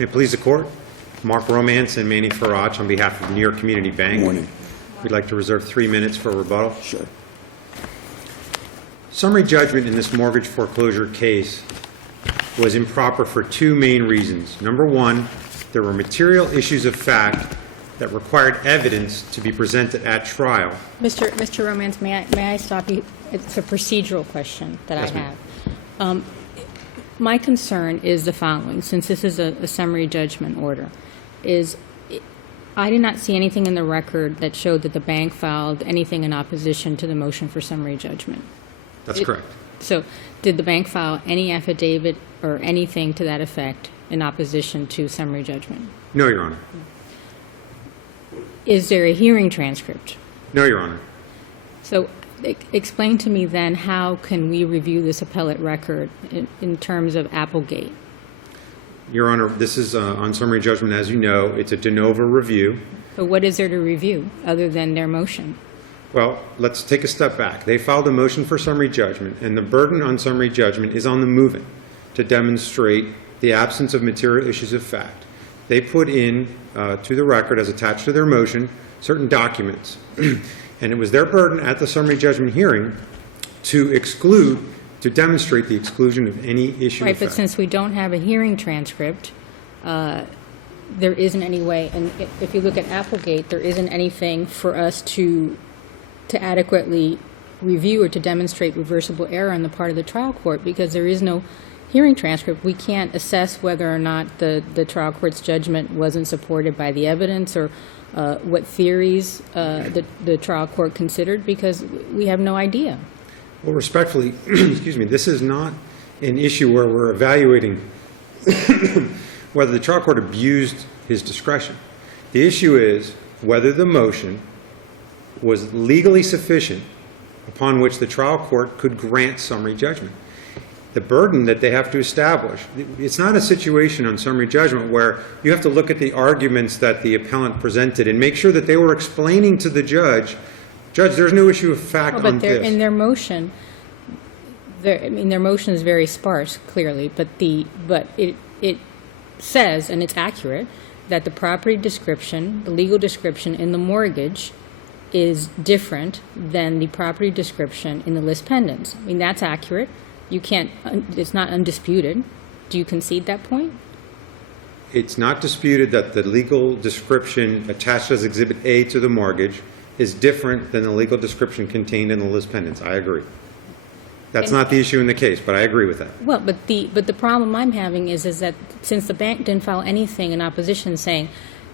May it please the Court. Mark Romance and Manny Faraj on behalf of New York Community Bank. Morning. We'd like to reserve 3 minutes for rebuttal. Sure. Summary judgment in this mortgage foreclosure case was improper for 2 main reasons. Number one, there were material issues of fact that required evidence to be presented at trial. Mr. Romance, may I stop you? It's a procedural question that Yes, I ma'am. have. My concern is the following, since this is a summary judgment order, is I did not see anything in the record that showed that the bank filed anything in opposition to the motion for summary judgment. That's correct. So did the bank file any affidavit or anything to that effect in opposition to summary judgment? No, Your Honor. Is there a hearing transcript? No, Your Honor. So explain to me then, how can we review this appellate record in terms of Applegate? Your Honor, this is on summary judgment. As you know, it's a de novo review. But what is there to review other than their motion? Well, let's take a step back. They filed a motion for summary judgment, and the burden on summary judgment is on the movement to demonstrate the absence of material issues of fact. They put in to the record, as attached to their motion, certain documents. And it was their burden at the summary judgment hearing to demonstrate the exclusion of any issue Right, of but fact. since we don't have a hearing transcript, there isn't any way, and if you look at Applegate, there isn't anything for us to adequately review or to demonstrate reversible error on the part of the trial court, because there is no hearing transcript. We can't assess whether or not the trial court's judgment wasn't supported by the evidence, or what theories the trial court considered, because we have no idea. Well, respectfully, excuse me, this is not an issue where we're evaluating whether the trial court abused his discretion. The issue is whether the motion was legally sufficient upon which the trial court could grant summary judgment. The burden that they have to establish, it's not a situation on summary judgment where you have to look at the arguments that the appellant presented and make sure that they were explaining to the judge, there's no issue of fact on But this. in their motion, their motion is very sparse, clearly, but it says, and it's accurate, that the property description, the legal description in the mortgage is different than the property description in the list pendants. I mean, that's accurate. You can't, it's not undisputed. Do you concede that point? It's not disputed that the legal description attached as Exhibit A to the mortgage is different than the legal description contained in the list pendants. I agree. That's not the issue in the case, but I agree with that. Well, but the problem I'm having is that since the bank didn't file anything in opposition saying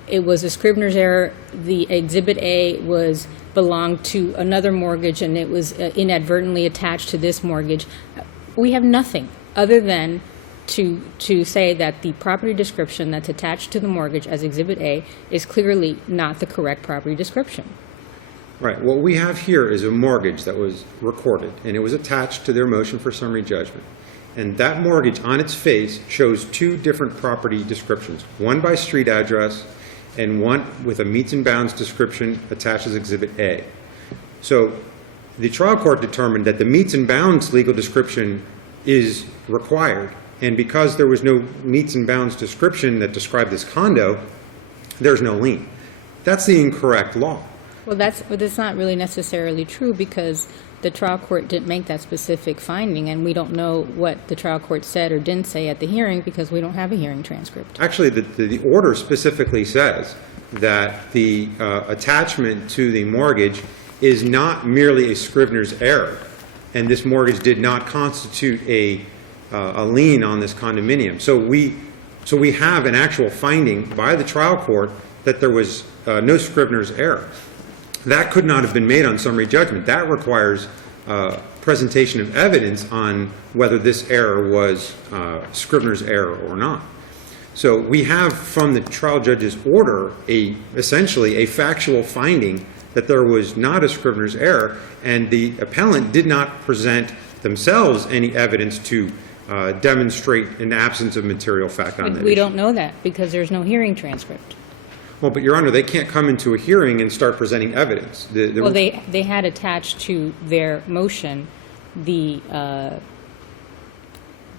it was a Scrivener's error, the Exhibit A belonged to another mortgage and it was inadvertently attached to this mortgage, we have nothing other than to say that the property description that's attached to the mortgage as Exhibit A is clearly not the correct property description. Right. What we have here is a mortgage that was recorded, and it was attached to their motion for summary judgment. And that mortgage on its face shows 2 different property descriptions, one by street address and one with a meets and bounds description attached as Exhibit A. So the trial court determined that the meets and bounds legal description is required, and because there was no meets and bounds description that described this condo, there's no lien. That's the incorrect law. Well, that's not really necessarily true, because the trial court didn't make that specific finding, and we don't know what the trial court said or didn't say at the hearing because we don't have a hearing transcript. Actually, the order specifically says that the attachment to the mortgage is not merely a Scrivener's error, and this mortgage did not constitute a lien on this condominium. So we have an actual finding by the trial court that there was no Scrivener's error. That could not have been made on summary judgment. That requires presentation of evidence on whether this error was Scrivener's error or not. So we have from the trial judge's order essentially a factual finding that there was not a Scrivener's error, and the appellant did not present themselves any evidence to demonstrate an absence of material fact on that We issue. don't know that because there's no hearing transcript. Well, but Your Honor, they can't come into a hearing and start presenting evidence. Well, they had attached to their motion the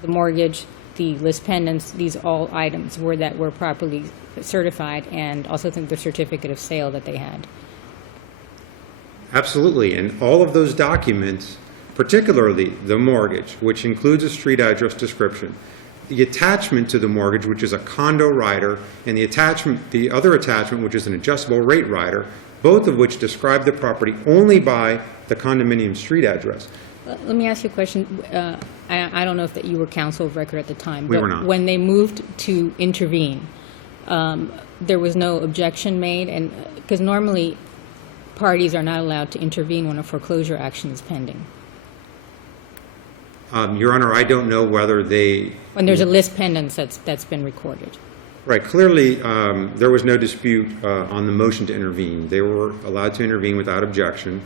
mortgage, the list pendants, these all items were properly certified, and also think the certificate of sale that they had. Absolutely, and all of those documents, particularly the mortgage, which includes a street address description, the attachment to the mortgage, which is a condo rider, and the other attachment, which is an adjustable rate rider, both of which describe the property only by the condominium street address. Let me ask you a question. I don't know if that you were counsel of record at the time. We but were not. When they moved to intervene, there was no objection made, and because normally parties are not allowed to intervene when a foreclosure action is pending. Your Honor, I don't know whether they... When there's a list pendants that's been recorded. Right. Clearly, there was no dispute on the motion to intervene. They were allowed to intervene without objection,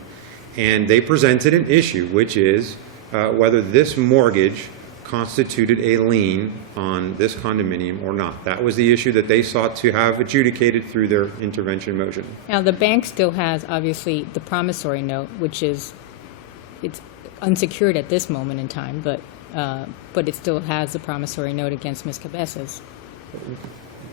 and they presented an issue, which is whether this mortgage constituted a lien on this condominium or not. That was the issue that they sought to have adjudicated through their intervention motion. Now, the bank still has, obviously, the promissory note, which is, it's unsecured at this moment in time, but it still has the promissory note against Ms. Cabezas.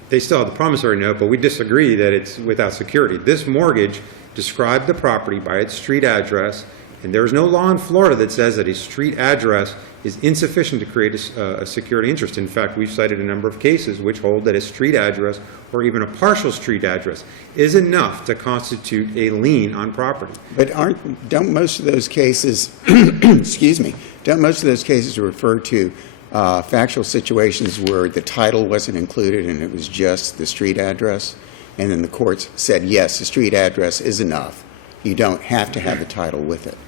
They still have the promissory note, but we disagree that it's without security. This mortgage described the property by its street address, and there is no law in Florida that says that a street address is insufficient to create a security interest. In fact, we've cited a number of cases which hold that a street address or even a partial street address is enough to constitute a lien on property. But don't most of those cases, excuse me, don't most of those cases refer to factual situations where the title wasn't included and it was just the street address? And then the courts said, yes, the street address is enough. You don't have to have the title with it.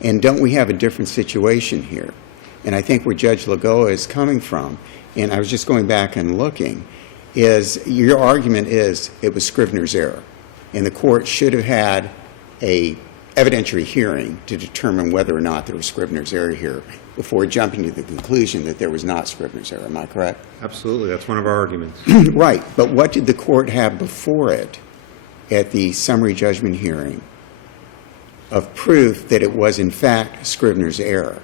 And don't we have a different situation here? And I think where Judge Lagoa is coming from, and I was just going back and looking, is your argument is it was Scrivener's error. And the court should have had a evidentiary hearing to determine whether or not there was Scrivener's error here before jumping to the conclusion that there was not Scrivener's error. Am I correct? Absolutely. That's one of our arguments. Right. But what did the court have before it at the summary judgment hearing of proof that it was, in fact, Scrivener's error?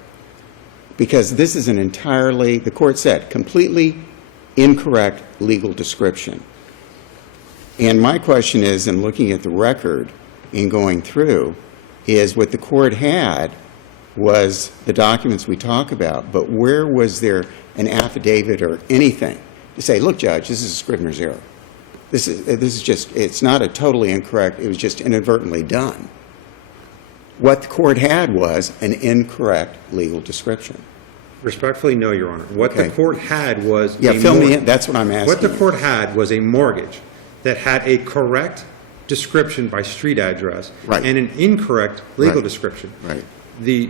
Because this is an entirely, the court said, completely incorrect legal description. And my question is, in looking at the record and going through, is what the court had was the documents we talk about, but where was there an affidavit or anything to say, look, Judge, this is Scrivener's error. This is just, it's not a totally incorrect, it was just inadvertently done. What the court had was an incorrect legal description. Respectfully, no, Your Honor. What Okay. the court had was Yeah, fill me in. That's what I'm asking. What the court had was a mortgage that had a correct description by street address Right. and an incorrect legal Right. description. Right. The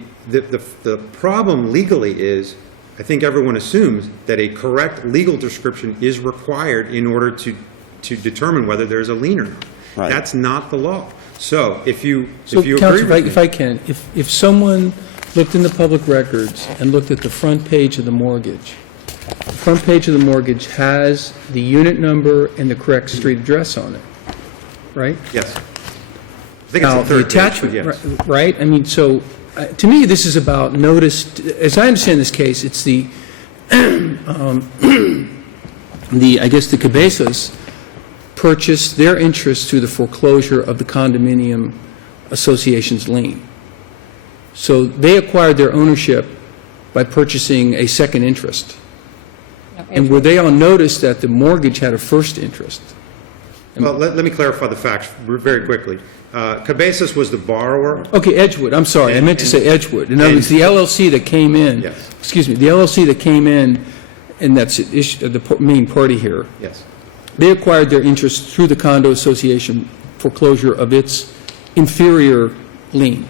problem legally is, I think everyone assumes that a correct legal description is required in order to determine whether there's a lien or not. Right. That's not the law. So if you So, agree Counselor, with if me, I can, if someone looked in the public records and looked at the front page of the mortgage, the front page of the mortgage has the unit number and the correct street address on it, right? yes. I think Now, it's the third page, but attachment, yes. right? I mean, so, to me, this is about notice, as I understand this case, it's the, I guess the Cabezas purchased their interest through the foreclosure of the condominium association's lien. So they acquired their ownership by purchasing a second interest. And were they on notice that the mortgage had a first interest? Well, let me clarify the facts very quickly. Cabezas was the borrower. Okay, Edgewood, I'm sorry, I meant to say Edgewood. In other words, the LLC that came in, Yes. excuse me, the LLC that came in, and that's the main party here, Yes. they acquired their interest through the condo association foreclosure of its inferior lien.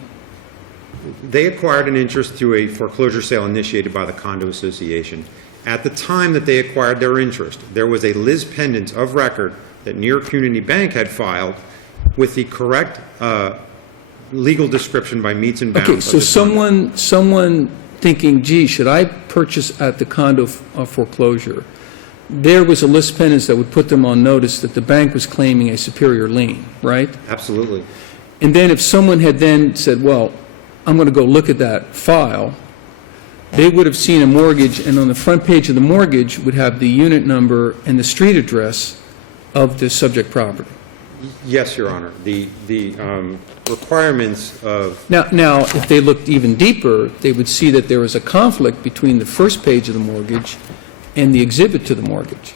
They acquired an interest through a foreclosure sale initiated by the condo association. At the time that they acquired their interest, there was a lis pendens of record that New York Community Bank had filed with the correct legal description by meets and bounds. Okay, of so the condo. someone thinking, gee, should I purchase at the condo foreclosure? There was a list pendants that would put them on notice that the bank was claiming a superior lien, right? Absolutely. And then if someone had then said, well, I'm going to go look at that file, they would have seen a mortgage, and on the front page of the mortgage would have the unit number and the street address of the subject property. Yes, Your Honor. The requirements of, Now, if they looked even deeper, they would see that there was a conflict between the first page of the mortgage and the exhibit to the mortgage.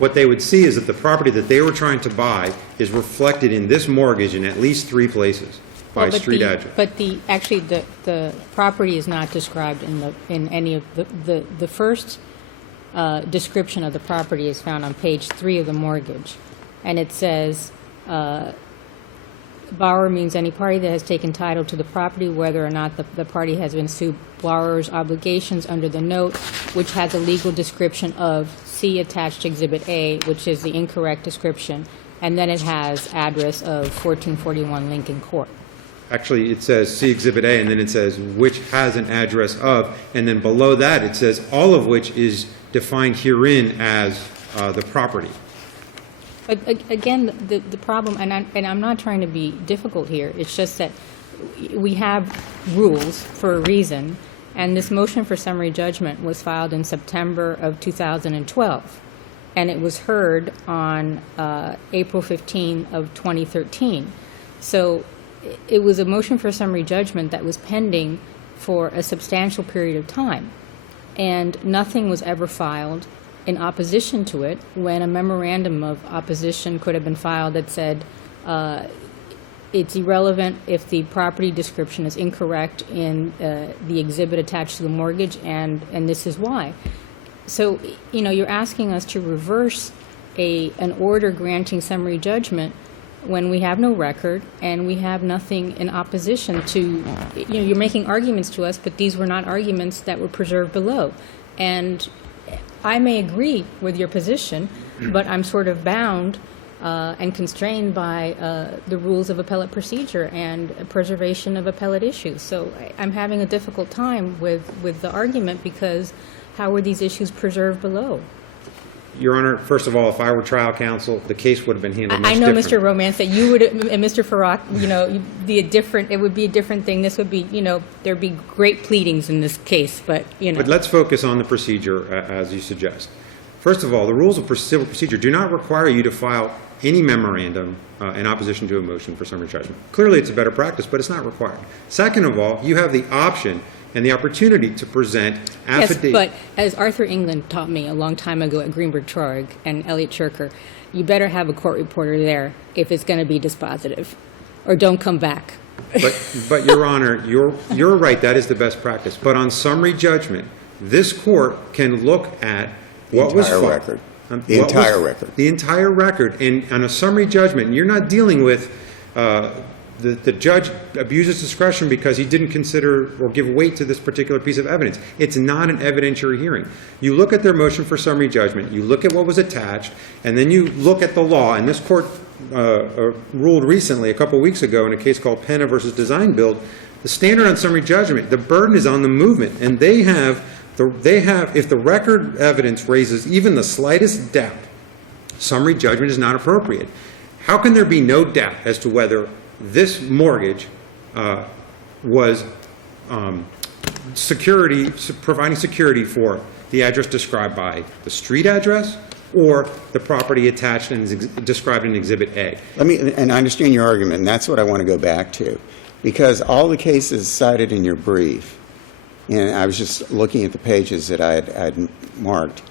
what they would see is that the property that they were trying to buy is reflected in this mortgage in at least 3 places by Well, but street the- address. But actually, the property is not described in any of, the first description of the property is found on page 3 of the mortgage. And it says, borrower means any party that has taken title to the property, whether or not the party has been sued. Borrower's obligations under the note, which has a legal description of C attached Exhibit A, which is the incorrect description, and then it has address of 1441 Lincoln Court. Actually, it says see Exhibit A, and then it says which has an address of, and then below that, it says all of which is defined herein as the property. But again, the problem, and I'm not trying to be difficult here, it's just that we have rules for a reason, and this motion for summary judgment was filed in September of 2012, and it was heard on April 15 of 2013. So it was a motion for summary judgment that was pending for a substantial period of time, and nothing was ever filed in opposition to it, when a memorandum of opposition could have been filed that said it's irrelevant if the property description is incorrect in the exhibit attached to the mortgage, and this is why. So, you know, you're asking us to reverse an order granting summary judgment when we have no record and we have nothing in opposition to, you know, you're making arguments to us, but these were not arguments that were preserved below. And I may agree with your position, but I'm sort of bound and constrained by the rules of appellate procedure and preservation of appellate issues. So I'm having a difficult time with the argument, because how were these issues preserved below? Your Honor, first of all, if I were trial counsel, the case would have been handled much I know, different. Mr. Romance, that you would, and Mr. Farrak, you know, it would be a different thing. This would be, you know, there'd be great pleadings in this case, but, you know. But let's focus on the procedure as you suggest. First of all, the rules of civil procedure do not require you to file any memorandum in opposition to a motion for summary judgment. Clearly, it's a better practice, but it's not required. Second of all, you have the option and the opportunity to present affidavits. Yes, but as Arthur England taught me a long time ago at Greenberg Traurig and Elliott Shirker, you better have a court reporter there if it's going to be dispositive, or don't come back. But Your Honor, you're right, that is the best practice. But on summary judgment, this court can look at what was filed. record. The entire record. The entire record. And on a summary judgment, you're not dealing with the judge abuses discretion because he didn't consider or give weight to this particular piece of evidence. It's not an evidentiary hearing. You look at their motion for summary judgment, you look at what was attached, and then you look at the law. And this court ruled recently, a couple weeks ago, in a case called Penna versus Design Build, the standard on summary judgment, the burden is on the movement, and they have, if the record evidence raises even the slightest doubt, summary judgment is not appropriate. How can there be no doubt as to whether this mortgage was providing security for the address described by the street address or the property attached and is described in Exhibit A? And I understand your argument, and that's what I want to go back to, because all the cases cited in your brief, and I was just looking at the pages that I'd marked,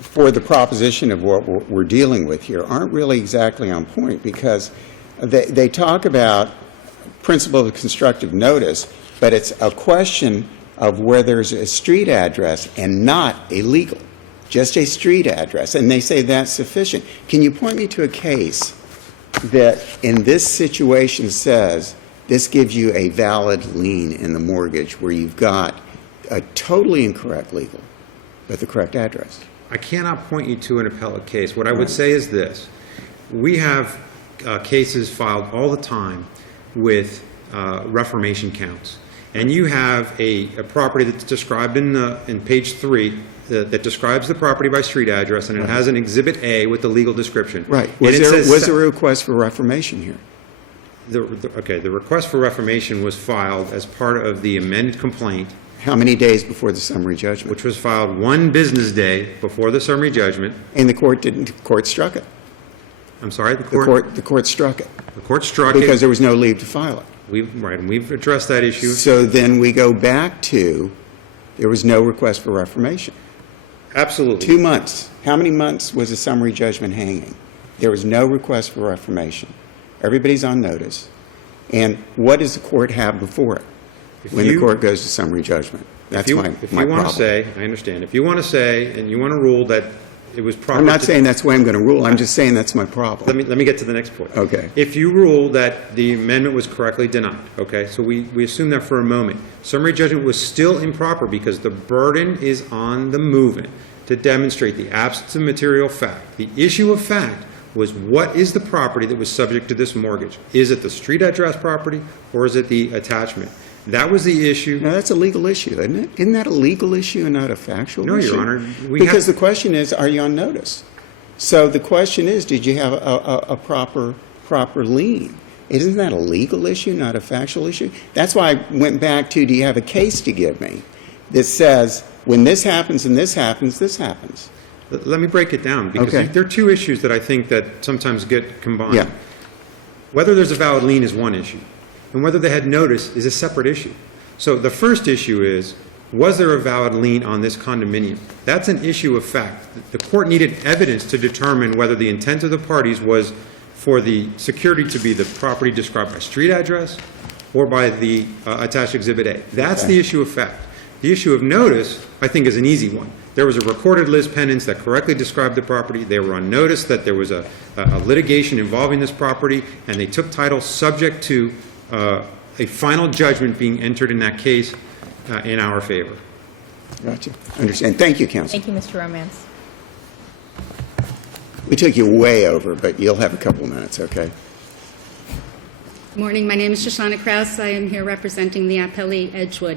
for the proposition of what we're dealing with here, aren't really exactly on point, because they talk about principle of constructive notice, but it's a question of where there's a street address and not a legal, just a street address, and they say that's sufficient. Can you point me to a case that in this situation says this gives you a valid lien in the mortgage where you've got a totally incorrect legal but the correct address? I cannot point you to an appellate case. What I would say is this. We have cases filed all the time with reformation counts. And you have a property that's described in page 3 that describes the property by street address, and it has an Exhibit A with the legal description. Right. And it says Was there a request for reformation here? Okay, the request for reformation was filed as part of the amended complaint How many days before the summary judgment? which was filed 1 business day before the summary judgment. And the court didn't, the court struck it. I'm sorry, the The court struck it court struck it. because there was no leave to file it. Right, and we've addressed that issue. So then we go back to, there was no request for reformation. Absolutely. 2 months. How many months was the summary judgment hanging? There was no request for reformation. Everybody's on notice. And what does the court have before it when the court goes to summary judgment? That's my If you want problem. to say, I understand, if you want to say, and you want to rule that it was proper. I'm not saying that's the way I'm going to rule. I'm just saying that's my problem. Let me get to the next point. Okay. If you rule that the amendment was correctly denied, okay, so we assume that for a moment. Summary judgment was still improper because the burden is on the movement to demonstrate the absence of material fact. The issue of fact was, what is the property that was subject to this mortgage? Is it the street address property or is it the attachment? That was the issue. No, that's a legal issue, isn't it? Isn't that a legal issue and not a factual No, issue? Your Honor. Because the question is, are you on notice? So the question is, did you have a proper lien? Isn't that a legal issue, not a factual issue? That's why I went back to, do you have a case to give me that says, when this happens and this happens, this happens? Let me break it down, because Okay. there are two issues that I think that sometimes get combined. Yeah. Whether there's a valid lien is one issue, and whether they had notice is a separate issue. So the first issue is, was there a valid lien on this condominium? That's an issue of fact. The court needed evidence to determine whether the intent of the parties was for the security to be the property described by street address or by the attached Exhibit A. That's the issue of fact. The issue of notice, I think, is an easy one. There was a recorded lis pendens that correctly described the property. They were on notice that there was a litigation involving this property, and they took title subject to a final judgment being entered in that case in our favor. Gotcha. Understand. Thank you, counsel. Thank you, Mr. Romance. We took you way over, but you'll have a couple of minutes, okay? Good morning. My name is Shoshana Kraus. I am here representing the appellee Edgewood.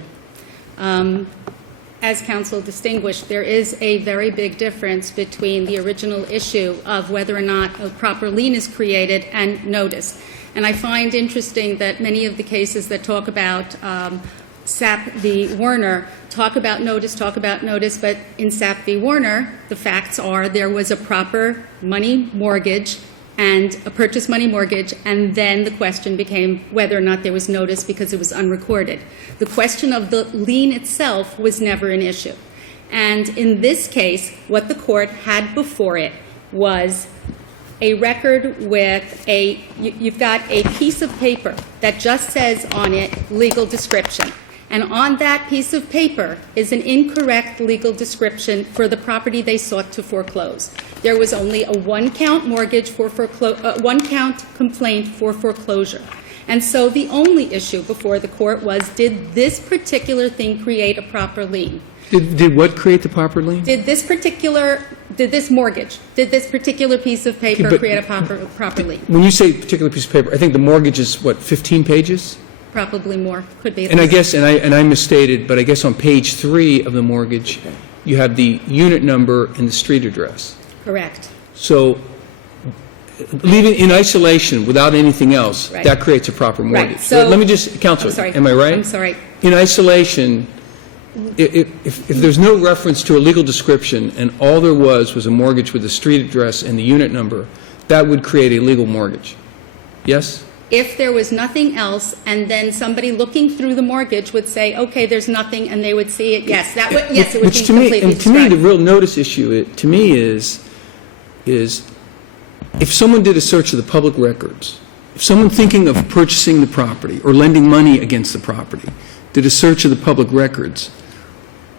As counsel distinguished, there is a very big difference between the original issue of whether or not a proper lien is created and notice. And I find interesting that many of the cases that talk about Sapp v. Werner talk about notice, but in Sapp v. Werner, the facts are there was a proper money mortgage and a purchase money mortgage, and then the question became whether or not there was notice because it was unrecorded. The question of the lien itself was never an issue. And in this case, what the court had before it was a record with you've got a piece of paper that just says on it legal description. And on that piece of paper is an incorrect legal description for the property they sought to foreclose. There was only a one-count mortgage for one-count complaint for foreclosure. And so the only issue before the court was, did this particular thing create a proper lien? Did what create the proper lien? Did this particular piece of paper Okay, but- create a proper lien? When you say particular piece of paper, I think the mortgage is, what, 15 pages? Probably more, could be. And I guess, and I misstated, but I guess on page 3 of the mortgage, you have the unit number and the street address. Correct. So leaving in isolation without anything else, Right. that creates a proper mortgage. Right, so- Let me just, Counselor, I'm sorry. am I right? I'm sorry. In isolation, if there's no reference to a legal description and all there was a mortgage with the street address and the unit number, that would create a legal mortgage. Yes? If there was nothing else, and then somebody looking through the mortgage would say, okay, there's nothing, and they would see it, yes, it would be Which completely to me, the described. real notice issue, to me, is if someone did a search of the public records, if someone thinking of purchasing the property or lending money against the property did a search of the public records,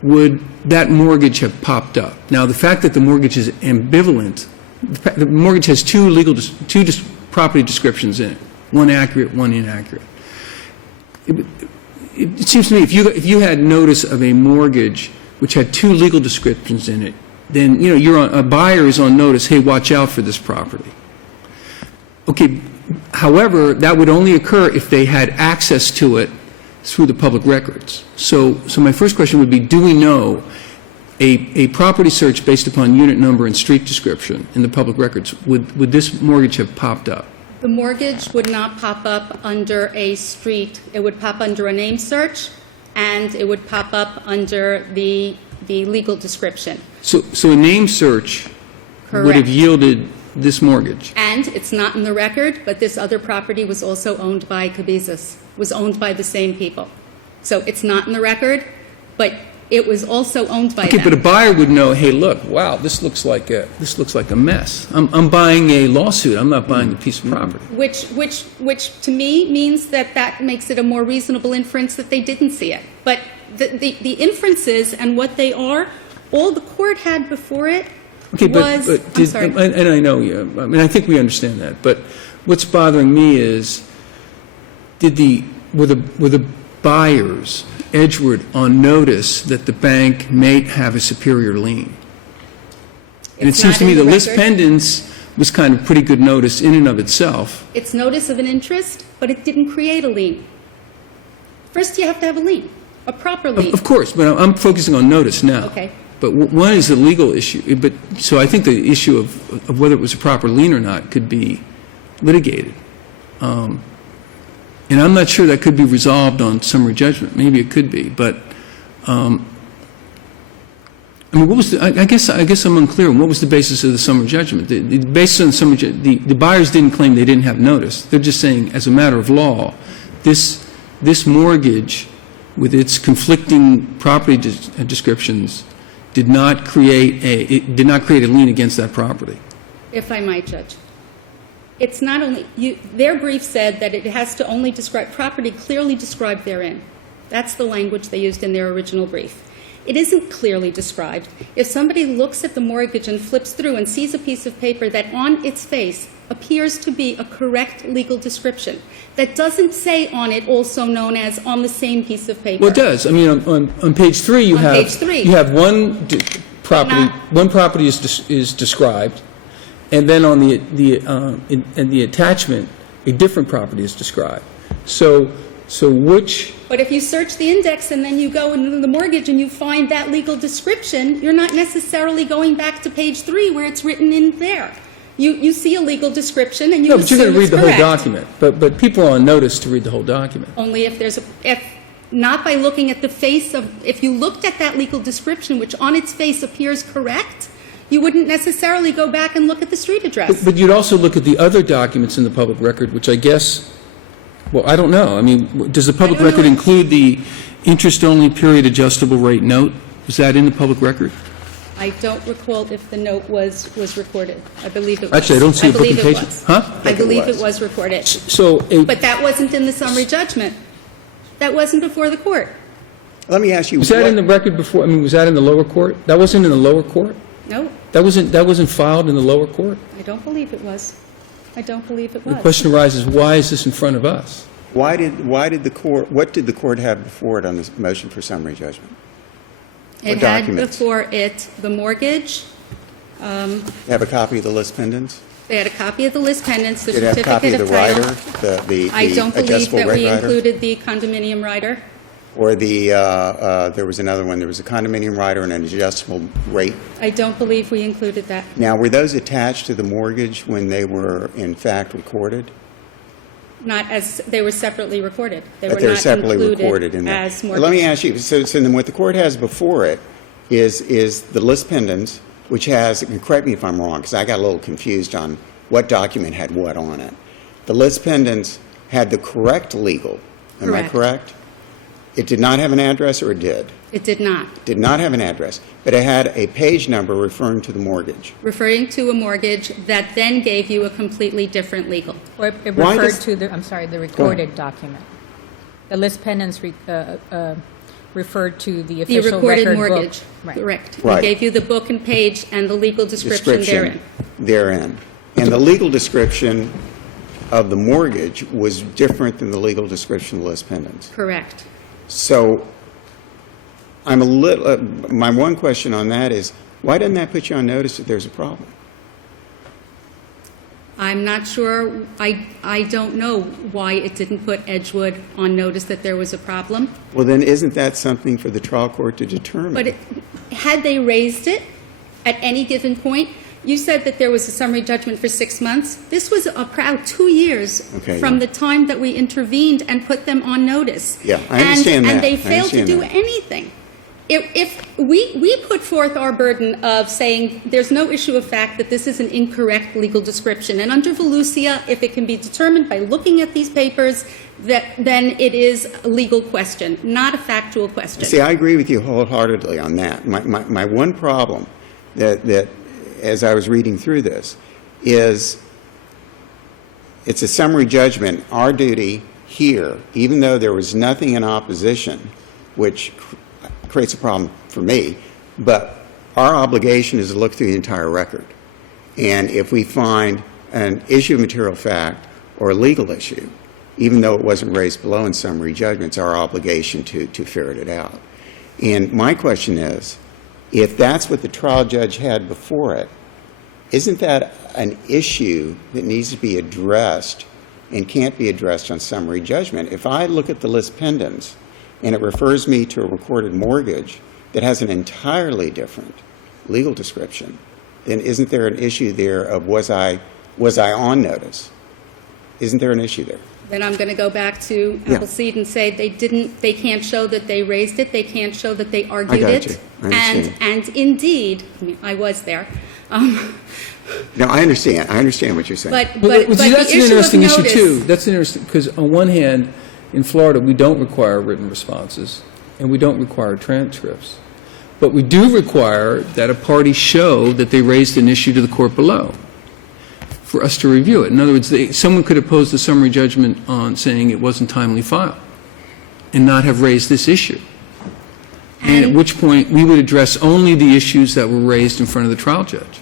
would that mortgage have popped up? Now, the fact that the mortgage is ambivalent, the mortgage has two property descriptions in it, one accurate, one inaccurate. It seems to me if you had notice of a mortgage which had two legal descriptions in it, then a buyer is on notice. Hey, watch out for this property. Okay. However, that would only occur if they had access to it through the public records. So my first question would be: do we know a property search based upon unit number and street description in the public records, would this mortgage have popped up? The mortgage would not pop up under a street. It would pop under a name search and it would pop up under the legal description. So a name search would have Correct. yielded this mortgage? And it's not in the record, but this other property was also owned by Cabezas, was owned by the same people. So it's not in the record, but it was also owned by Okay, them. but a buyer would know, hey, look, wow, this looks like a mess. I'm buying a lawsuit, I'm not buying a piece of property. Which to me means that makes it a more reasonable inference that they didn't see it. But the inferences and what they are, all the court had before it Okay, was, but I'm did, sorry. and I know you, I mean, I think we understand that, but what's bothering me is, were the buyers, Edgewood, on notice that the bank may have a superior lien? And it It's seems not to me in the the list record. pendants was kind of pretty good notice in and of itself. It's notice of an interest, but it didn't create a lien. First, you have to have a lien, a proper lien. Of course, but I'm focusing on notice now. Okay. But one is the legal issue, so I think the issue of whether it was a proper lien or not could be litigated. And I'm not sure that could be resolved on summary judgment. Maybe it could be, but, I mean, what was I guess I'm unclear on what was the basis of the summary judgment. The basis on the summary the buyers didn't claim they didn't have notice. They're just saying, as a matter of law, this mortgage, with its conflicting property descriptions, did not create a lien against that property. If I might, Judge. It's not only, their brief said that it has to only describe property clearly described therein. That's the language they used in their original brief. It isn't clearly described. If somebody looks at the mortgage and flips through and sees a piece of paper that on its face appears to be a correct legal description, that doesn't say on it also known as on the same piece of paper. Well, it does. I mean, on page 3, you On have... page 3. You have one property, Not- one property is described, and then on the attachment, a different property is described. So which... But if you search the index and then you go into the mortgage and you find that legal description, you're not necessarily going back to page 3 where it's written in there. You see a legal description and you No, but you're assume going to read it's the whole correct. document. But people are on notice to read the whole document. Only if there's not by looking at the face of, if you looked at that legal description, which on its face appears correct, you wouldn't necessarily go back and look at the street address. But you'd also look at the other documents in the public record, which I guess, well, I don't know. I mean, does the public I don't record know. include the interest-only period adjustable rate note? Was that in the public record? I don't recall if the note was recorded. I believe it was. Actually, I don't see a book and believe it page. was. Huh? I think it believe was. it was recorded. So, But that wasn't in the summary judgment. That wasn't before the court. Let me ask you. was that in the record before, I mean, was that in the lower court? That wasn't in the lower court? No, That wasn't filed in the lower court? I don't believe it was. I don't believe it The was. question arises, why is this in front of us? Why did the court, what did the court have before it on this motion for summary judgment? It What had documents? before it the mortgage, Have a copy of the list pendants? they had a copy of the list pendants, the Did it have a copy certificate of of the rider, title. the I don't believe adjustable that rate we rider? included the condominium rider. Or there was another one, there was a condominium rider and an adjustable rate. I don't believe we included that. Now, were those attached to the mortgage when they were in fact recorded? Not as, they were separately recorded. They But were they're not separately recorded included in there. as Let me mortgage. ask you, so then what the court has before it is the list pendants, which has, and correct me if I'm wrong, because I got a little confused on what document had what on it. The list pendants had the correct legal, am I Correct. correct? It did not have an address, or it did? It did not. Did not have an address, but it had a page number referring to the mortgage. Referring to a mortgage that then gave you a completely different legal. Or it Why referred does- to the, I'm sorry, the recorded document. The list pendants referred to the The official recorded record book. mortgage. Right. Correct. Right. We gave you the book and page and the legal description therein. therein. And the legal description of the mortgage was different than the legal description of the list pendants. Correct. So I'm a little, my one question on that is, why doesn't that put you on notice that there's a problem? I'm not sure, I don't know why it didn't put Edgewood on notice that there was a problem. Well, then isn't that something for the trial court to determine? But had they raised it at any given point, You said that there was a summary judgment for 6 months. This was a proud 2 years Okay, from yeah. the time that we intervened and put them on notice. Yeah, I understand that. And they I failed to understand do that. anything. If we put forth our burden of saying there's no issue of fact that this is an incorrect legal description, and under Volusia, if it can be determined by looking at these papers, then it is a legal question, not a factual question. See, I agree with you wholeheartedly on that. My one problem that as I was reading through this is it's a summary judgment. Our duty here, even though there was nothing in opposition, which creates a problem for me, but our obligation is to look through the entire record. And if we find an issue of material fact or a legal issue, even though it wasn't raised below in summary judgment, it's our obligation to ferret it out. And my question is, if that's what the trial judge had before it, isn't that an issue that needs to be addressed and can't be addressed on summary judgment? If I look at the lis pendens and it refers me to a recorded mortgage that has an entirely different legal description, then isn't there an issue there of was I on notice? Isn't there an issue there? Then I'm going to go back to Yeah. Appleseed and say they can't show that they raised it, they can't show that they argued got it. you. I understand. And indeed, I mean, I was there. No, I understand what you're saying. But Well, see, the that's an issue of interesting issue, notice- too. That's interesting, because on one hand, in Florida, we don't require written responses, and we don't require transcripts. But we do require that a party show that they raised an issue to the court below for us to review it. In other words, someone could oppose the summary judgment on saying it wasn't timely filed and not have raised this issue. And at which point, we would address only the issues that were raised in front of the trial judge.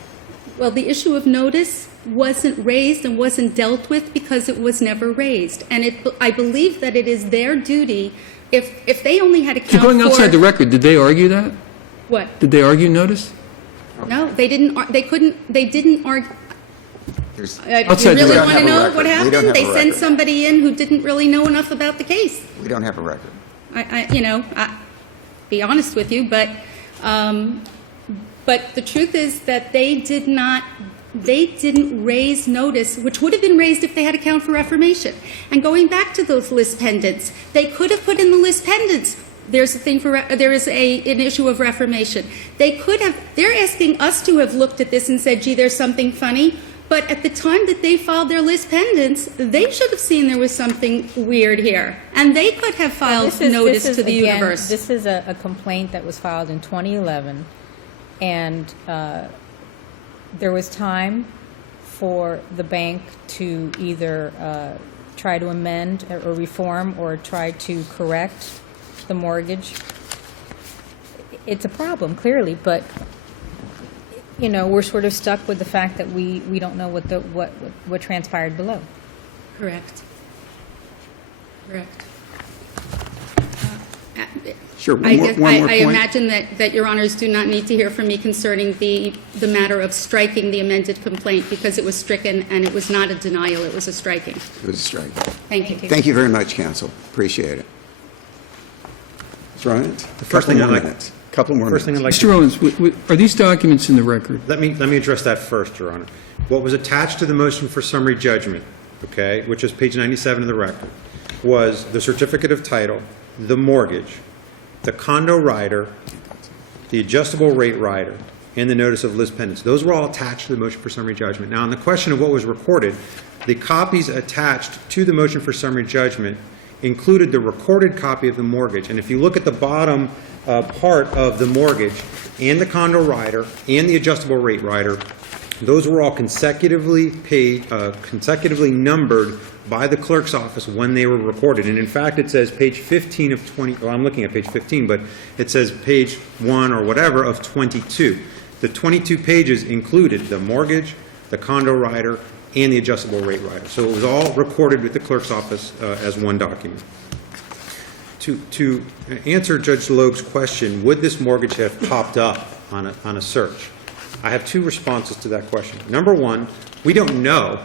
Well, the issue of notice wasn't raised and wasn't dealt with because it was never raised. And I believe that it is their duty, if they only had to count So going outside the for... record, did they argue that? What? Did they argue notice? No, they didn't argue. There's- You Outside the really record. want to We don't know have a what record. We don't happened? have They a sent record. somebody in who didn't really know enough about the case. We don't have a record. I be honest with you, but the truth is that they didn't raise notice, which would have been raised if they had a count for reformation. And going back to those list pendants, they could have put in the list pendants. There's a thing there is an issue of reformation. They could have. They're asking us to have looked at this and said, "Gee, there's something funny." But at the time that they filed their list pendants, they should have seen there was something weird here, and they could have filed notice to the universe. This is a complaint that was filed in 2011, and there was time for the bank to either try to amend or reform or try to correct the mortgage. It's a problem, clearly, but we're sort of stuck with the fact that we don't know what transpired below. Correct. Sure, I one more I point. imagine that your honors do not need to hear from me concerning the matter of striking the amended complaint because it was stricken and it was not a denial, it was a striking. It was a strike. Thank you. Thank you very much, counsel. Appreciate it. Mr. Rowlands? first thing I'd like- Couple more First thing I'd minutes. like Mr. Owens, are these documents in the record? Let me address that first, Your Honor. What was attached to the motion for summary judgment, okay, which is page 97 of the record, was the certificate of title, the mortgage, the condo rider, the adjustable rate rider, and the notice of list pendants. Those were all attached to the motion for summary judgment. Now, on the question of what was recorded, the copies attached to the motion for summary judgment included the recorded copy of the mortgage. And if you look at the bottom part of the mortgage and the condo rider and the adjustable rate rider, those were all consecutively numbered by the clerk's office when they were recorded. And in fact, it says page 15 of 20, well, I'm looking at page 15, but it says page 1 or whatever of 22. The 22 pages included the mortgage, the condo rider, and the adjustable rate rider. So it was all recorded with the clerk's office as one document. To answer Judge Loeb's question, would this mortgage have popped up on a search? I have two responses to that question. Number one, we don't know.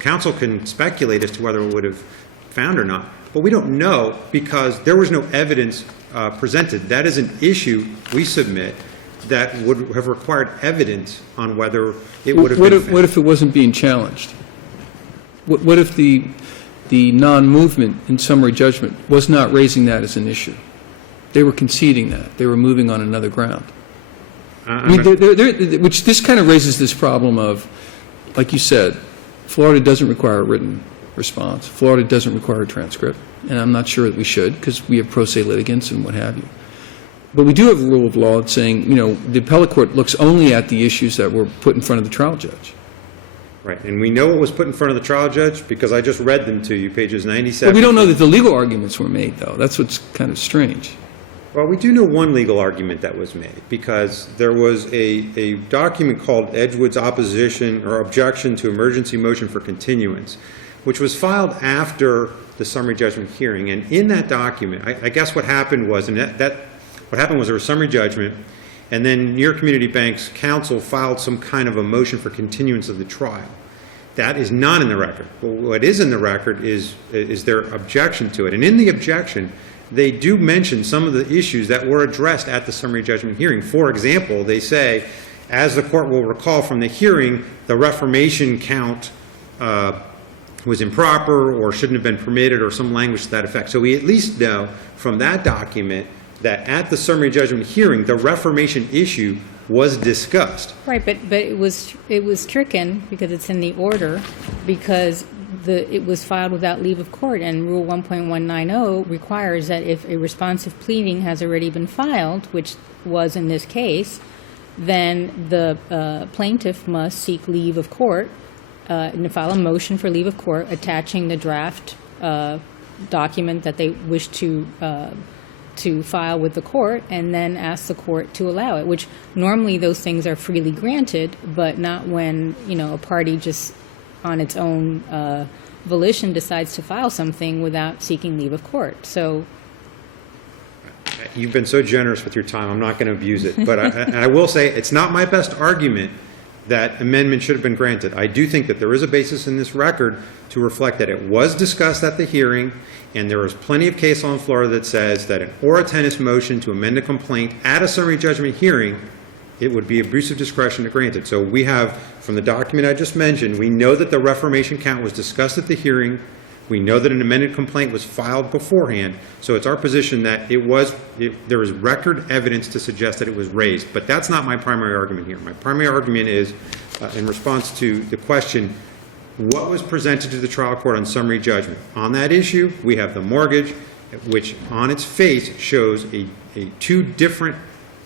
Counsel can speculate as to whether it would have found or not, but we don't know because there was no evidence presented. That is an issue we submit that would have required evidence on whether it would have been. What if it wasn't being challenged? What if the non-movement in summary judgment was not raising that as an issue? They were conceding that. They were moving on another ground. I mean, which this kind of raises this problem of, like you said, Florida doesn't require a written response. Florida doesn't require a transcript, and I'm not sure that we should because we have pro se litigants and what have you. But we do have a rule of law that's saying, the appellate court looks only at the issues that were put in front of the trial judge. Right, and we know what was put in front of the trial judge because I just read them to you, pages 97. But we don't know that the legal arguments were made, though. That's what's kind of strange. Well, we do know one legal argument that was made, because there was a document called Edgewood's Opposition or Objection to Emergency Motion for Continuance, which was filed after the summary judgment hearing. And in that document, I guess what happened was, what happened was there was summary judgment, and then New York Community Bank's counsel filed some kind of a motion for continuance of the trial. That is not in the record. What is in the record is their objection to it. And in the objection, they do mention some of the issues that were addressed at the summary judgment hearing. For example, they say, as the court will recall from the hearing, the reformation count was improper or shouldn't have been permitted or some language to that effect. So we at least know from that document that at the summary judgment hearing, the reformation issue was discussed. Right, but it was stricken because it's in the order, because it was filed without leave of court, and Rule 1.190 requires that if a responsive pleading has already been filed, which was in this case, then the plaintiff must seek leave of court and file a motion for leave of court attaching the draft document that they wish to file with the court, and then ask the court to allow it, which normally those things are freely granted, but not when, a party just on its own volition decides to file something without seeking leave of court. So You've been so generous with your time, I'm not going to abuse it. But I will say, it's not my best argument that amendment should have been granted. I do think that there is a basis in this record to reflect that it was discussed at the hearing, and there is plenty of case law in Florida that says that an ora tennis motion to amend a complaint at a summary judgment hearing, it would be abuse of discretion to grant it. So we have, from the document I just mentioned, we know that the reformation count was discussed at the hearing. We know that an amended complaint was filed beforehand. So it's our position that there is record evidence to suggest that it was raised. But that's not my primary argument here. My primary argument is, in response to the question, what was presented to the trial court on summary judgment? On that issue, we have the mortgage, which on its face shows two different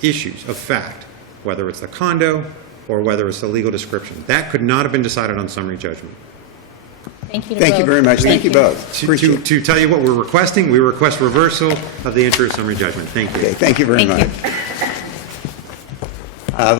issues of fact, whether it's the condo or whether it's the legal description. That could not have been decided on summary judgment. thank you to Thank you both. very much. Thank you both. Appreciate it. To tell you what we're requesting, we request reversal of the entry of summary judgment. Thank you. Okay, thank you very Thank much. you.